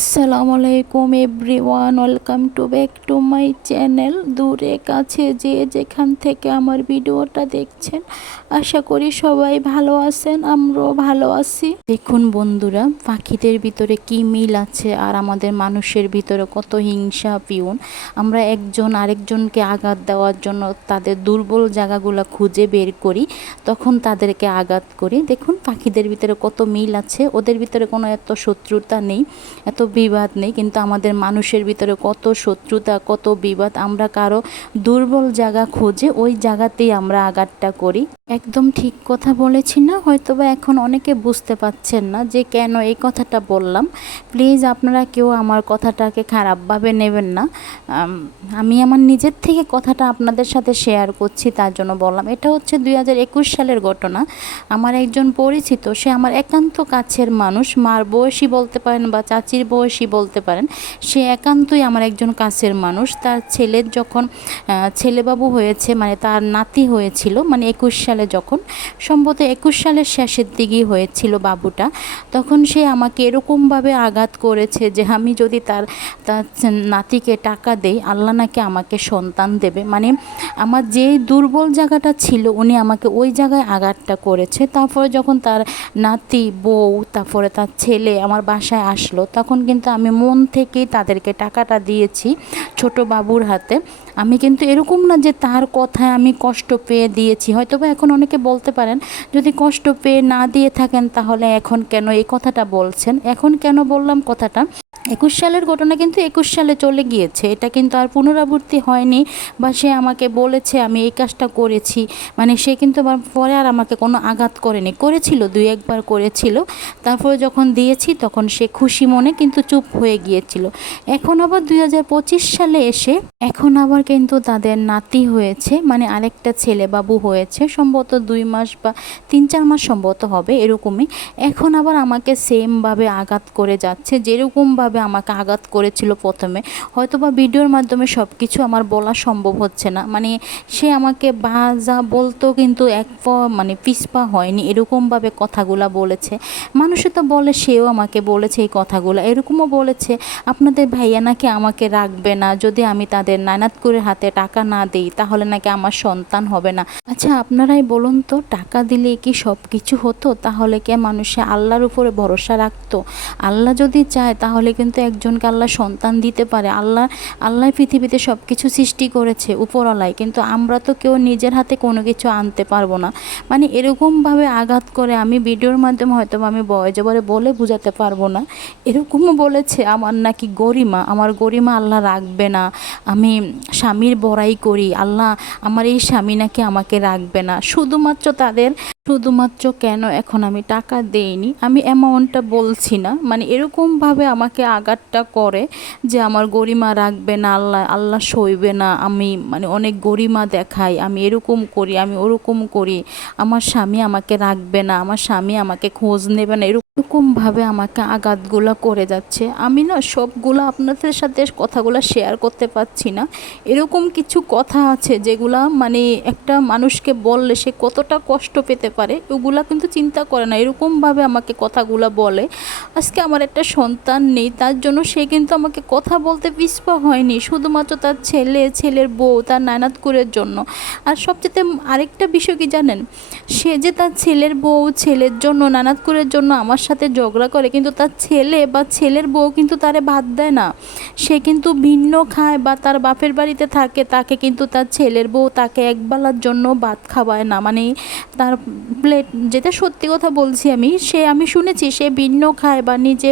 আসসালামু আলাইকুম everyone, welcome to back to my channel. দূরে কাছে যে যেখান থেকে আমার ভিডিওটা দেখছেন আশা করি সবাই ভালো আছেন, আমরাও ভালো আছি। দেখুন বন্ধুরা, পাখিদের ভিতরে কি মিল আছে আর আমাদের মানুষের ভিতরে কত হিংসা, পিউন। আমরা একজন আরেকজনকে আঘাত দেওয়ার জন্য তাদের দুর্বল জায়গাগুলো খুঁজে বের করি, তখন তাদেরকে আঘাত করি। দেখুন, পাখিদের ভিতরে কত মিল আছে, ওদের ভিতরে কোনো এত শত্রুতা নেই, এত বিবাদ নেই, কিন্তু আমাদের মানুষের ভিতরে কত শত্রুতা, কত বিবাদ। আমরা কারও দুর্বল জায়গা খুঁজে ওই জায়গাতেই আমরা আঘাতটা করি। একদম ঠিক কথা বলেছি না হয়তো বা এখন অনেকে বুঝতে পাচ্ছেন না যে কেন এই কথাটা বললাম। প্লিজ আপনারা কেউ আমার কথাটাকে খারাপভাবে নেবেন না। আমি আমার নিজের থেকে কথাটা আপনাদের সাথে শেয়ার করছি তার জন্য বললাম। এটা হচ্ছে দুই হাজার একুশ সালের ঘটনা। আমার একজন পরিচিত, সে আমার একান্ত কাছের মানুষ, মার বয়সী বলতে পারেন বা চাচির বয়সী বলতে পারেন, সে একান্তই আমার একজন কাছের মানুষ। তার ছেলের যখন ছেলেবাবু হয়েছে মানে তার নাতি হয়েছিল মানে একুশ সালে যখন, সম্ভবত একুশ সালের শেষের দিকেই হয়েছিল বাবুটা, তখন সে আমাকে এরকমভাবে আঘাত করেছে যে আমি যদি তার তার নাতিকে টাকা দেই, আল্লাহ নাকি আমাকে সন্তান দেবে। মানে আমার যে দুর্বল জায়গাটা ছিল, উনি আমাকে ওই জায়গায় আঘাতটা করেছে। তারপরে যখন তার নাতি, বউ, তারপরে তার ছেলে আমার বাসায় আসলো, তখন কিন্তু আমি মন থেকেই তাদেরকে টাকাটা দিয়েছি ছোট বাবুর হাতে। আমি কিন্তু এরকম না যে তার কথায় আমি কষ্ট পেয়ে দিয়েছি হয়তো বা এখন অনেকে বলতে পারেন, যদি কষ্ট পেয়ে না দিয়ে থাকেন তাহলে এখন কেন এই কথাটা বলছেন? এখন কেন বললাম কথাটা? একুশ সালের ঘটনা কিন্তু একুশ সালে চলে গিয়েছে। এটা কিন্তু আর পুনরাবৃত্তি হয়নি বা সে আমাকে বলেছে, আমি এই কাজটা করেছি। মানে সে কিন্তু আবার পরে আর আমাকে কোনো আঘাত করেনি। করেছিল, দুই একবার করেছিল। তারপরে যখন দিয়েছি, তখন সে খুশি মনে কিন্তু চুপ হয়ে গিয়েছিল। এখন আবার দুই হাজার পঁচিশ সালে এসে এখন আবার কিন্তু তাদের নাতি হয়েছে মানে আরেকটা ছেলে বাবু হয়েছে, সম্ভবত দুই মাস বা তিন চার মাস সম্ভবত হবে এরকমই। এখন আবার আমাকে সেমভাবে আঘাত করে যাচ্ছে, যেরকমভাবে আমাকে আঘাত করেছিল প্রথমে হয়তো বা ভিডিওর মাধ্যমে সব কিছু আমার বলা সম্ভব হচ্ছে না। মানে সে আমাকে বা যা বলতো কিন্তু এক মানে পিসপা হয়নি, এরকমভাবে কথাগুলা বলেছে। মানুষে তো বলে, সেও আমাকে বলেছে এই কথাগুলো, এরকমও বলেছে, আপনাদের ভাইয়া নাকি আমাকে রাখবে না, যদি আমি তাদের নানাত করে হাতে টাকা না দিই, তাহলে নাকি আমার সন্তান হবে না। আচ্ছা আপনারাই বলুন তো, টাকা দিলে কি সব কিছু হতো? তাহলে কি মানুষে আল্লাহর উপরে ভরসা রাখতো? আল্লাহ যদি চায়, তাহলে কিন্তু একজনকে আল্লাহ সন্তান দিতে পারে। আল্লাহ আল্লাহ পৃথিবীতে সব কিছু সৃষ্টি করেছে উপরওয়ালায়। কিন্তু আমরা তো কেউ নিজের হাতে কোনো কিছু আনতে পারব না। মানে এরকমভাবে আঘাত করে আমি ভিডিওর মাধ্যমে হয়তো আমি বয়জবরে বলে বোঝাতে পারব না। এরকমও বলেছে, আমার নাকি গরিমা। আমার গরিমা আল্লাহ রাখবে না। আমি স্বামীর বড়াই করি। আল্লাহ আমার এই স্বামী নাকি আমাকে রাখবে না। শুধুমাত্র তাদের শুধুমাত্র কেন এখন আমি টাকা দেইনি? আমি অ্যামাউন্টটা বলছি না। মানে এরকমভাবে আমাকে আঘাতটা করে যে আমার গরিমা রাখবে না, আল্লাহ আল্লাহ সইবে না। আমি মানে অনেক গরিমা দেখাই। আমি এরকম করি, আমি ওরকম করি। আমার স্বামী আমাকে রাখবে না, আমার স্বামী আমাকে খোঁজ নেবে না। এরকমভাবে আমাকে আঘাতগুলো করে যাচ্ছে। আমি না সবগুলো আপনাদের সাথে কথাগুলো শেয়ার করতে পারছি না। এরকম কিছু কথা আছে যেগুলা মানে একটা মানুষকে বললে সে কতটা কষ্ট পেতে পারে। ওগুলা কিন্তু চিন্তা করে না। এরকমভাবে আমাকে কথাগুলো বলে। আজকে আমার একটা সন্তান নেই, তার জন্য সে কিন্তু আমাকে কথা বলতে পিছপা হয়নি। শুধুমাত্র তার ছেলে, ছেলের বউ, তার নানাতকুরের জন্য। আর সবচেয়ে আরেকটা বিষয় কি জানেন? সে যে তার ছেলের বউ, ছেলের জন্য, নানাতকুরের জন্য আমার সাথে ঝগড়া করে, কিন্তু তার ছেলে বা ছেলের বউ কিন্তু তারে ভাত দেয় না। সে কিন্তু ভিন্ন খায় বা তার বাপের বাড়িতে থাকে, তাকে কিন্তু তার ছেলের বউ তাকে একবেলার জন্য ভাত খাওয়ায় না। মানে তার প্লেট যেটা সত্যি কথা বলছি আমি, সে আমি শুনেছি, সে ভিন্ন খায় বা নিজে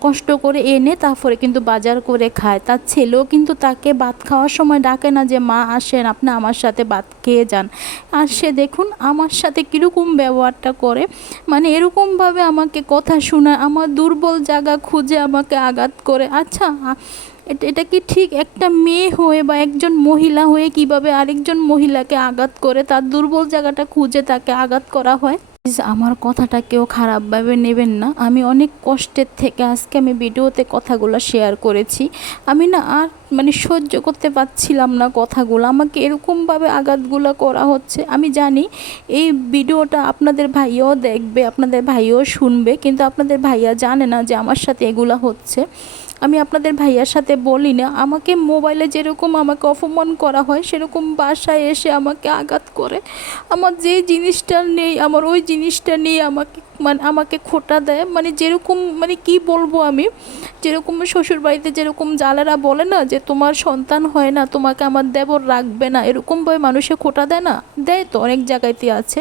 কষ্ট করে এনে তারপরে কিন্তু বাজার করে খায়। তার ছেলেও কিন্তু তাকে ভাত খাওয়ার সময় ডাকে না যে, মা, আসেন, আপনি আমার সাথে ভাত খেয়ে যান। আর সে দেখুন, আমার সাথে কীরকম ব্যবহারটা করে। মানে এরকমভাবে আমাকে কথা শোনায়, আমার দুর্বল জায়গা খুঁজে আমাকে আঘাত করে। আচ্ছা এটা কি ঠিক একটা মেয়ে হয়ে বা একজন মহিলা হয়ে কীভাবে আরেকজন মহিলাকে আঘাত করে? তার দুর্বল জায়গাটা খুঁজে তাকে আঘাত করা হয়। আমার কথাটা কেউ খারাপভাবে নেবেন না। আমি অনেক কষ্টের থেকে আজকে আমি ভিডিওতে কথাগুলো শেয়ার করেছি। আমি না আর মানে সহ্য করতে পারছিলাম না কথাগুলো। আমাকে এরকমভাবে আঘাতগুলো করা হচ্ছে। আমি জানি এই ভিডিওটা আপনাদের ভাইয়াও দেখবে, আপনাদের ভাইও শুনবে, কিন্তু আপনাদের ভাইয়া জানে না যে আমার সাথে এগুলো হচ্ছে। আমি আপনাদের ভাইয়ার সাথে বলি না, আমাকে মোবাইলে যেরকম আমাকে অপমান করা হয়, সেরকম বাসায় এসে আমাকে আঘাত করে। আমার যে জিনিসটা নেই, আমার ওই জিনিসটা নিয়ে আমাকে মানে আমাকে খোটা দেয়। মানে যেরকম মানে কি বলব আমি? যেরকম শ্বশুর বাড়িতে যেরকম জালেরা বলে না যে, তোমার সন্তান হয় না, তোমাকে আমার দেবর রাখবে না। এরকমভাবে মানুষে খোটা দেয় না? দেয় তো, অনেক জায়গাতে আছে।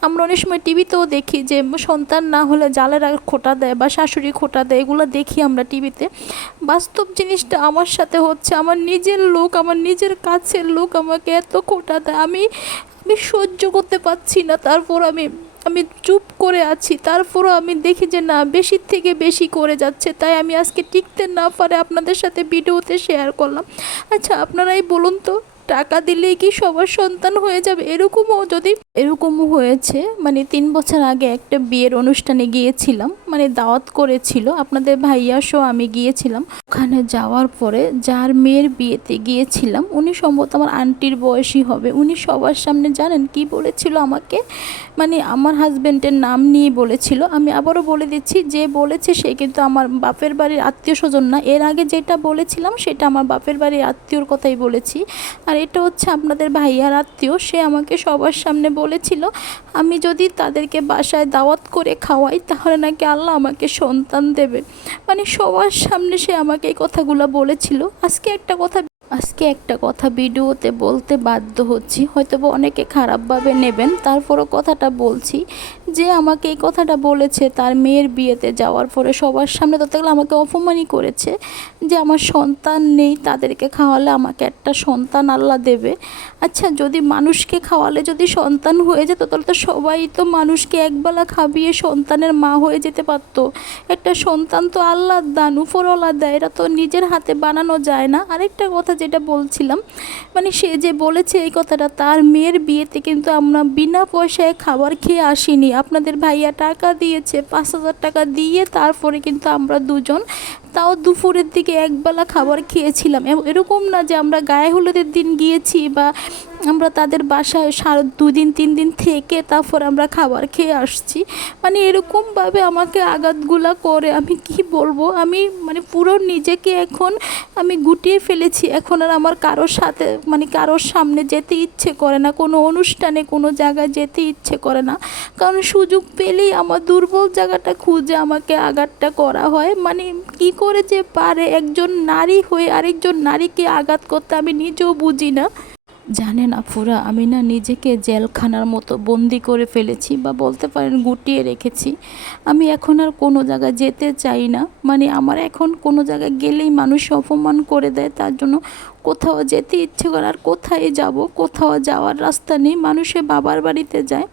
আমরা অনেক সময় টিভিতেও দেখি যে, সন্তান না হলে জালেরা খোটা দেয় বা শাশুড়ি খোটা দেয়, এগুলো দেখি আমরা টিভিতে। বাস্তব জিনিসটা আমার সাথে হচ্ছে, আমার নিজের লোক, আমার নিজের কাছের লোক আমাকে এত খোটা দেয় আমি আমি সহ্য করতে পারছি না। তারপর আমি আমি চুপ করে আছি। তারপরও আমি দেখি যে না বেশির থেকে বেশি করে যাচ্ছে। তাই আমি আজকে টিকতে না পারে আপনাদের সাথে ভিডিওতে শেয়ার করলাম। আচ্ছা আপনারাই বলুন তো, টাকা দিলেই কি সবার সন্তান হয়ে যাবে? এরকমও যদি এরকমও হয়েছে। মানে তিন বছর আগে একটা বিয়ের অনুষ্ঠানে গিয়েছিলাম। মানে দাওয়াত করেছিল। আপনাদের ভাইয়া সহ আমি গিয়েছিলাম। ওখানে যাওয়ার পরে যার মেয়ের বিয়েতে গিয়েছিলাম, উনি সম্ভবত আমার আন্টির বয়সী হবে। উনি সবার সামনে জানেন কি বলেছিল আমাকে? মানে আমার হাজব্যান্ডের নাম নিয়ে বলেছিল। আমি আবারও বলে দিচ্ছি, যে বলেছে সে কিন্তু আমার বাপের বাড়ির আত্মীয় স্বজন না। এর আগে যেটা বলেছিলাম, সেটা আমার বাপের বাড়ির আত্মীয়র কথাই বলেছি। আর এটা হচ্ছে আপনাদের ভাইয়ার আত্মীয়। সে আমাকে সবার সামনে বলেছিল, আমি যদি তাদেরকে বাসায় দাওয়াত করে খাওয়াই, তাহলে নাকি আল্লাহ আমাকে সন্তান দেবে। মানে সবার সামনে সে আমাকে এই কথাগুলো বলেছিল। আজকে একটা কথা আজকে একটা কথা ভিডিওতে বলতে বাধ্য হচ্ছি। হয়তো বা অনেকে খারাপভাবে নেবেন, তারপরও কথাটা বলছি যে আমাকে এই কথাটা বলেছে তার মেয়ের বিয়েতে যাওয়ার পরে সবার সামনে তো দেখলে আমাকে অপমানই করেছে যে আমার সন্তান নেই, তাদেরকে খাওয়ালে আমাকে একটা সন্তান আল্লাহ দেবে। আচ্ছা যদি মানুষকে খাওয়ালে যদি সন্তান হয়ে যেত, তাহলে তো সবাই তো মানুষকে একবেলা খাবিয়ে সন্তানের মা হয়ে যেতে পারতো। একটা সন্তান তো আল্লাহর দান, উপরওয়ালা দেয় এটা তো নিজের হাতে বানানো যায় না। আরেকটা কথা যেটা বলছিলাম মানে সে যে বলেছে এই কথাটা, তার মেয়ের বিয়েতে কিন্তু আমরা বিনা পয়সায় খাবার খেয়ে আসিনি। আপনাদের ভাইয়া টাকা দিয়েছে, পাঁচ হাজার টাকা দিয়ে তারপরে কিন্তু আমরা দুজন তাও দুপুরের দিকে একবেলা খাবার খেয়েছিলাম। এরকম না যে আমরা গায়ে হলুদের দিন গিয়েছি বা আমরা তাদের বাসায় সারা দুদিন তিন দিন থেকে তারপর আমরা খাবার খেয়ে আসছি। মানে এরকমভাবে আমাকে আঘাতগুলা করে। আমি কি বলব? আমি মানে পুরো নিজেকে এখন আমি গুটিয়ে ফেলেছি। এখন আর আমার কারোর সাথে মানে কারোর সামনে যেতে ইচ্ছে করে না। কোনো অনুষ্ঠানে, কোনো জায়গায় যেতে ইচ্ছে করে না। কারণ সুযোগ পেলেই আমার দুর্বল জায়গাটা খুঁজে আমাকে আঘাতটা করা হয়। মানে কি করে যে পারে একজন নারী হয়ে আরেকজন নারীকে আঘাত করতে আমি নিজেও বুঝি না। জানেন আফুরা আমি না নিজেকে জেলখানার মতো বন্দি করে ফেলেছি বা বলতে পারেন গুটিয়ে রেখেছি। আমি এখন আর কোনো জায়গায় যেতে চাই না। মানে আমার এখন কোনো জায়গায় গেলেই মানুষ অপমান করে দেয়, তার জন্য কোথাও যেতে ইচ্ছে করে আর কোথায় যাব? কোথাও যাওয়ার রাস্তা নেই। মানুষে বাবার বাড়িতে যায়।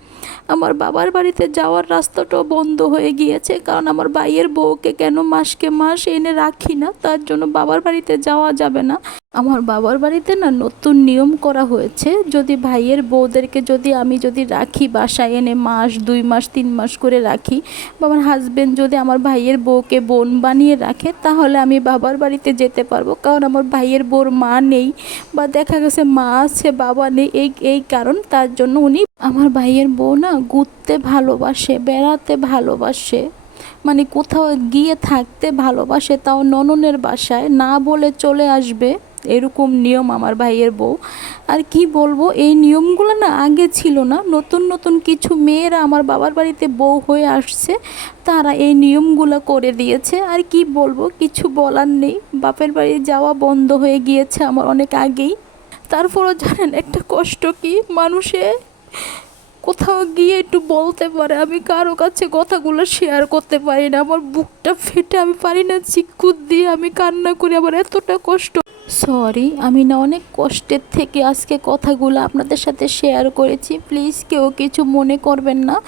আমার বাবার বাড়িতে যাওয়ার রাস্তাটাও বন্ধ হয়ে গিয়েছে। কারণ আমার ভাইয়ের বউকে কেন মাসকে মাস এনে রাখি না? তার জন্য বাবার বাড়িতে যাওয়া যাবে না। আমার বাবার বাড়িতে না নতুন নিয়ম করা হয়েছে, যদি ভাইয়ের বউদেরকে যদি আমি যদি রাখি বাসায় এনে মাস, দুই মাস, তিন মাস করে রাখি, বা আমার হাজব্যান্ড যদি আমার ভাইয়ের বউকে বোন বানিয়ে রাখে, তাহলে আমি বাবার বাড়িতে যেতে পারব। কারণ আমার ভাইয়ের বউর মা নেই, বা দেখা গেছে মা আছে, বাবা নেই, এই এই কারণ তার জন্য উনি আমার ভাইয়ের বউ না ঘুরতে ভালোবাসে, বেড়াতে ভালোবাসে। মানে কোথাও গিয়ে থাকতে ভালোবাসে, তাও নননের বাসায়, না বলে চলে আসবে। এরকম নিয়ম আমার ভাইয়ের বউ। আর কি বলব, এই নিয়মগুলো না আগে ছিল না। নতুন নতুন কিছু মেয়েরা আমার বাবার বাড়িতে বউ হয়ে আসছে, তারা এই নিয়মগুলো করে দিয়েছে। আর কি বলব, কিছু বলার নেই। বাপের বাড়ি যাওয়া বন্ধ হয়ে গিয়েছে আমার অনেক আগেই। তারপরও জানেন একটা কষ্ট কি? মানুষে কোথাও গিয়ে একটু বলতে পারে। আমি কারও কাছে কথাগুলো শেয়ার করতে পারি না। আমার বুকটা ফেটে, আমি পারি না চিকুত দিয়ে আমি কান্না করি। আমার এতটা কষ্ট সরি আমি না অনেক কষ্টের থেকে আজকে কথাগুলো আপনাদের সাথে শেয়ার করেছি। প্লিজ কেউ কিছু মনে করবেন না।